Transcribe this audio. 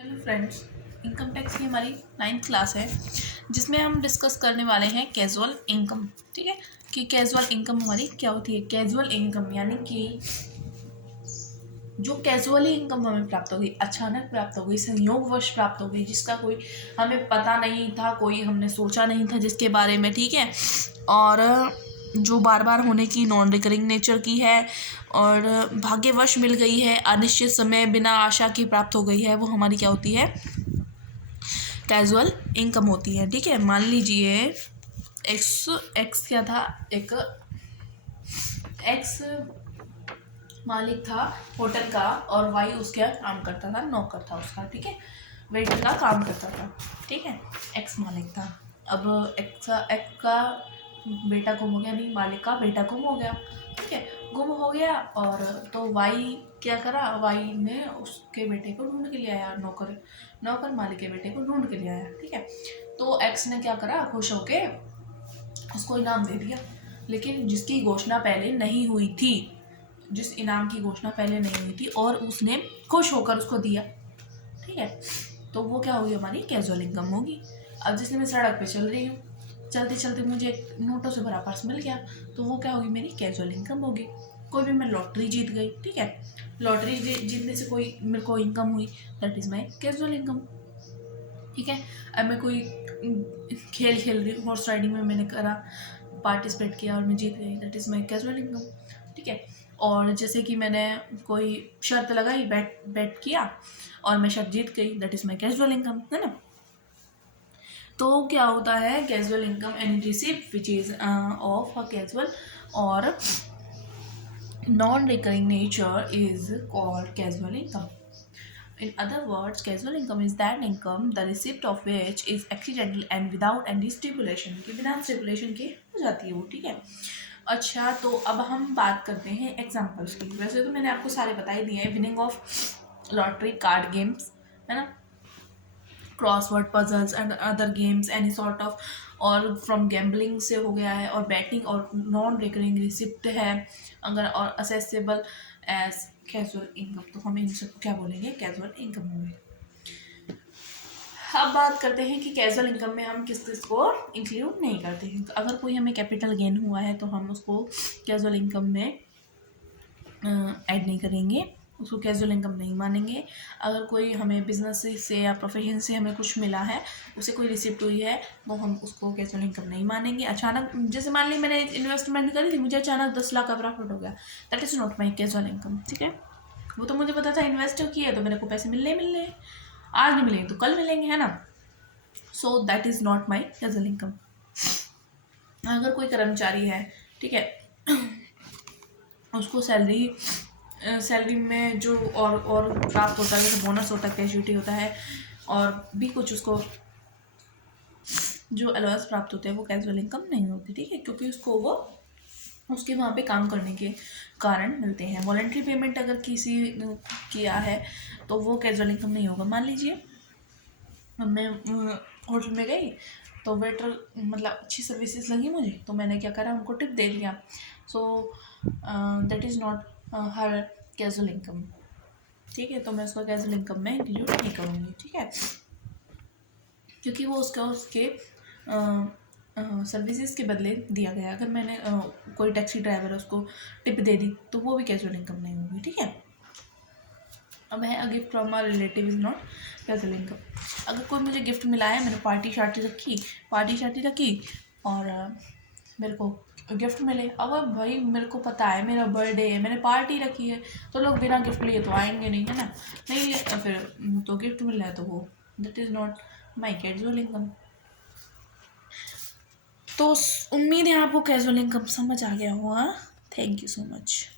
Hello friends, income tax की हमारी 9th class है जिसमें हम डिस्कस करने वाले हैं कैजुअल इनकम। ठीक है कि कैजुअल इनकम हमारी क्या होती है। कैजुअल इनकम यानी कि जो कैजुअली इनकम हमें प्राप्त हो गई, अचानक प्राप्त हो गई, संयोगवश प्राप्त हो गई, जिसका कोई हमें पता नहीं था, कोई हमने सोचा नहीं था जिसके बारे में। ठीक है, और जो बार बार होने की, नॉन रिकरिंग नेचर की है और भाग्यवश मिल गई है, अनिश्चित समय बिना आशा की प्राप्त हो गई है, वो हमारी क्या होती है, कैजुअल इनकम होती है। ठीक है, मान लीजिए एक्स क्या था, एक एक्स मालिक था होटल का और वाई उसका काम करता था, नौकर था उसका। ठीक है, वेटर का काम करता था। ठीक है, एक्स मालिक था। अब एक्स का बेटा गुम हो गया, नहीं, मालिक का बेटा गुम हो गया। ठीक है, गुम हो गया और तो वाई क्या करा, वाई ने उसके बेटे को ढूंढ के ले आया, नौकर मालिक के बेटे को ढूंढ के ले आया। ठीक है, तो एक्स ने क्या करा, खुश होके उसको इनाम दे दिया, लेकिन जिसकी घोषणा पहले नहीं हुई थी, जिस इनाम की घोषणा पहले नहीं हुई थी और उसने खुश होकर उसको दिया। ठीक है, तो वो क्या होगी, हमारी कैजुअल इनकम होगी। अब जैसे मैं सड़क पे चल रही हूँ, चलते चलते मुझे एक नोटों से भरा पर्स मिल गया, तो वो क्या होगी, मेरी कैजुअल इनकम होगी। कोई भी मैं लॉटरी जीत गई, ठीक है, लॉटरी जीतने से कोई मेरे को इनकम हुई, that is my casual income. ठीक है, अब मैं कोई खेल खेल रही हूँ, हॉर्स राइडिंग में मैंने करा, पार्टिसिपेट किया और मैं जीत गई, that is my casual income. ठीक है, और जैसे कि मैंने कोई शर्त लगाई, बैट किया और मैं शर्त जीत गई, that is my casual income, है ना। तो क्या होता है, casual income any receipt which is of a casual और non recurring nature is called casual income. In other words, casual income is that income the receipt of which is accidental and without any stipulation, कि बिना stipulation के हो जाती है वो। ठीक है, अच्छा, तो अब हम बात करते हैं एग्जाम्पल्स की। वैसे तो मैंने आपको सारे बता ही दिए हैं, winning of lottery, card games, है ना, crossword puzzles and other games, any sort of, और फ्रॉम गैम्बलिंग से हो गया है, और बैटिंग और नॉन रिकरिंग रिसिप्ट है अगर, और असेसेबल एज कैजुअल इनकम, तो हम इन सबको क्या बोलेंगे, कैजुअल इनकम होंगे। अब बात करते हैं कि कैजुअल इनकम में हम किस किस को इंक्लूड नहीं करते हैं। तो अगर कोई हमें कैपिटल गेन हुआ है तो हम उसको कैजुअल इनकम में ऐड नहीं करेंगे, उसको कैजुअल इनकम नहीं मानेंगे। अगर कोई हमें बिजनेस से या प्रोफेशन से हमें कुछ मिला है, उसे कोई रिसिप्ट हुई है, तो हम उसको कैजुअल इनकम नहीं मानेंगे। अचानक, जैसे मान ली मैंने इन्वेस्टमेंट करी थी, मुझे अचानक 10 लाख का प्रॉफिट हो गया, that is not my casual income. ठीक है, वो तो मुझे पता था इन्वेस्ट किया है तो मेरे को पैसे मिलने हैं, आज नहीं मिलेंगे तो कल मिलेंगे, है ना। So that is not my casual income. अगर कोई कर्मचारी है, ठीक है, उसको सैलरी में जो और प्राप्त होता है, जैसे बोनस होता है, ग्रेच्युटी होता है, और भी कुछ उसको जो अलाउंस प्राप्त होते हैं, वो कैजुअल इनकम नहीं होती। ठीक है, क्योंकि उसको वो उसके वहाँ पे काम करने के कारण मिलते हैं। वॉलंटरी पेमेंट अगर किसी किया है तो वो कैजुअल इनकम नहीं होगा। मान लीजिए मैं होटल में गई तो वेटर, मतलब अच्छी सर्विसेज लगी मुझे, तो मैंने क्या करा, उनको टिप दे दिया। So that is not her casual income. ठीक है, तो मैं उसका कैजुअल इनकम में इंक्लूड नहीं करूँगी। ठीक है, क्योंकि वो उसके सर्विसेज के बदले दिया गया। अगर मैंने कोई टैक्सी ड्राइवर है उसको टिप दे दी तो वो भी कैजुअल इनकम नहीं होगी। ठीक है, अब है, a gift from a relative is not casual income. अगर कोई मुझे गिफ्ट मिला है, मैंने पार्टी शार्टी रखी और मेरे को गिफ्ट मिले, अगर भाई मेरे को पता है मेरा बर्थडे है, मैंने पार्टी रखी है, तो लोग बिना गिफ्ट लिए तो आएंगे नहीं, है ना, नहीं फिर तो गिफ्ट मिल रहा है तो वो that is not my casual income. तो उम्मीद है आपको कैजुअल इनकम समझ आ गया होगा। Thank you so much.